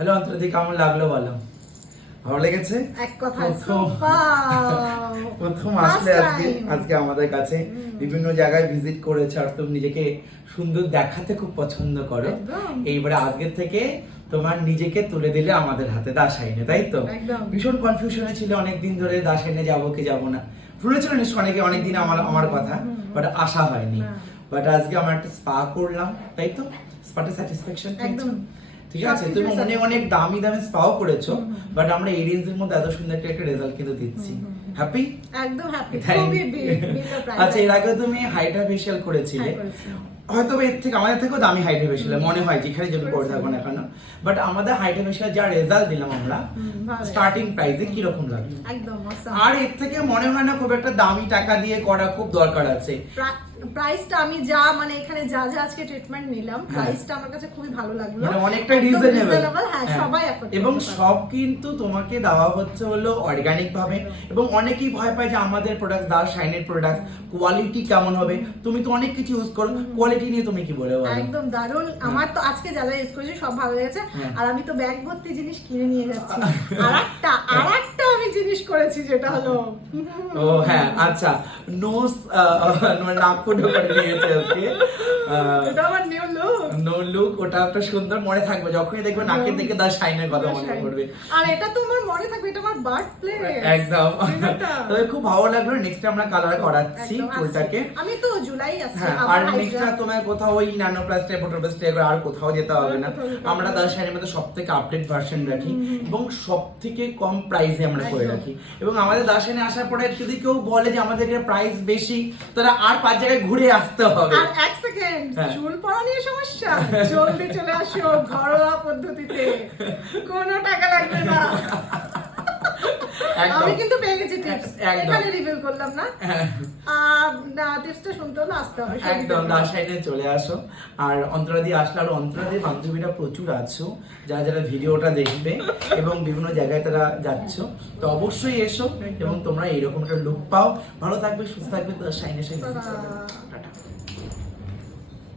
Hello অন্তরাদি, কেমন লাগলো বলো? ভালো লেগেছে? এক কথা প্রথম আসলে আজকে আমাদের কাছে বিভিন্ন জায়গায় ভিজিট করেছে আর তুমি নিজেকে সুন্দর দেখাতে খুব পছন্দ করো। এইবারে আজকের থেকে তোমার নিজেকে তুলে দিলে আমাদের হাতে দাসাইনে, তাই তো? ভীষণ কনফিউশনে ছিল অনেকদিন ধরে, দাসাইনে যাবো কি যাবো না। শুনেছিল নিশ্চয় অনেকে অনেকদিন আমার কথা, বাট আশা হয়নি। বাট আজকে আমরা একটা স্পা করলাম, তাই তো? স্পাতে স্যাটিসফ্যাকশন একদম ঠিক আছে। তুমি অনেক দামি দামি স্পাও করেছো, বাট আমরা এই রেঞ্জের মধ্যে এত সুন্দর একটা রেজাল্ট কিন্তু দিচ্ছি। হ্যাপি? একদম হ্যাপি। আচ্ছা, এর আগে তুমি হাইড্রা ফেশিয়াল করেছিলে, হয়তো এর থেকে আমাদের থেকেও দামি হাইড্রা ফেশিয়াল মনে হয়, যেখানে যদি করে থাকো না কেন। বাট আমাদের হাইড্রা ফেশিয়াল যা রেজাল্ট দিলাম আমরা স্টার্টিং প্রাইসে, কি রকম লাগলো? একদম আর এর থেকে মনে হয় না খুব একটা দামি টাকা দিয়ে করা খুব দরকার আছে। প্রাইসটা আমি যা মানে এখানে যা যা আজকে ট্রিটমেন্ট নিলাম, প্রাইসটা আমার কাছে খুবই ভালো লাগলো, মানে অনেকটা রিজনেবল। হ্যাঁ, সবাই অ্যাফোর্ড এবং সব কিন্তু তোমাকে দেওয়া হচ্ছে হলো অর্গানিক ভাবে। এবং অনেকেই ভয় পায় যে আমাদের প্রোডাক্ট, দা শাইনের প্রোডাক্ট কোয়ালিটি কেমন হবে। তুমি তো অনেক কিছু ইউজ করো, কোয়ালিটি নিয়ে তুমি কি বলে বলো? একদম দারুণ। আমার তো আজকে যা যা ইউজ করেছি সব ভালো লেগেছে। আর আমি তো ব্যাগ ভর্তি জিনিস কিনে নিয়ে যাচ্ছি। আরেকটা আমি জিনিস করেছি যেটা হলো, ও হ্যাঁ, আচ্ছা, নোজ নাক ফুটো করে নিয়েছে আজকে। এটা আমার নিউ লুক। নো লুক, ওটা একটা সুন্দর মনে থাকবে, যখনই দেখবে নাকের দিকে দা শাইনের কথা মনে পড়বে। আর এটা তো আমার মনে থাকবে, এটা আমার বার্থ প্লেস একদম। তবে খুব ভালো লাগলো। নেক্সট আমরা কালার করাচ্ছি চুলটাকে। আমি তো জুলাই আসছে। আর নেক্সট তোমার কোথাও ওই ন্যানোপ্লাস্টে ফটোপ্লাস্টে আর কোথাও যেতে হবে না। আমরা দা শাইনের মধ্যে সবথেকে আপডেট ভার্সন রাখি এবং সবথেকে কম প্রাইসে আমরা করে রাখি। এবং আমাদের দা শাইনে আসার পরে যদি কেউ বলে যে আমাদের প্রাইস বেশি, তারা আর 5 জায়গায় ঘুরে আসতে হবে। আর এক সেকেন্ড, চুল পড়া নিয়ে সমস্যা, জলদি চলে আসো ঘরোয়া পদ্ধতিতে, কোনো টাকা লাগবে না। আমি কিন্তু পেয়ে গেছি টিপস, এখানে রিভিল করলাম না। না, টিপসটা শুনতে হলে আসতে হবে একদম। দা শাইনে চলে আসো। আর অন্তরাদি আসলে, আর অন্তরাদি বান্ধবীরা প্রচুর আছো যারা যারা ভিডিওটা দেখবে এবং বিভিন্ন জায়গায় তারা যাচ্ছ, তো অবশ্যই এসো এবং তোমরা এইরকম একটা লুক পাও। ভালো থাকবে, সুস্থ থাকবে। দা শাইনের সাথে টাটা।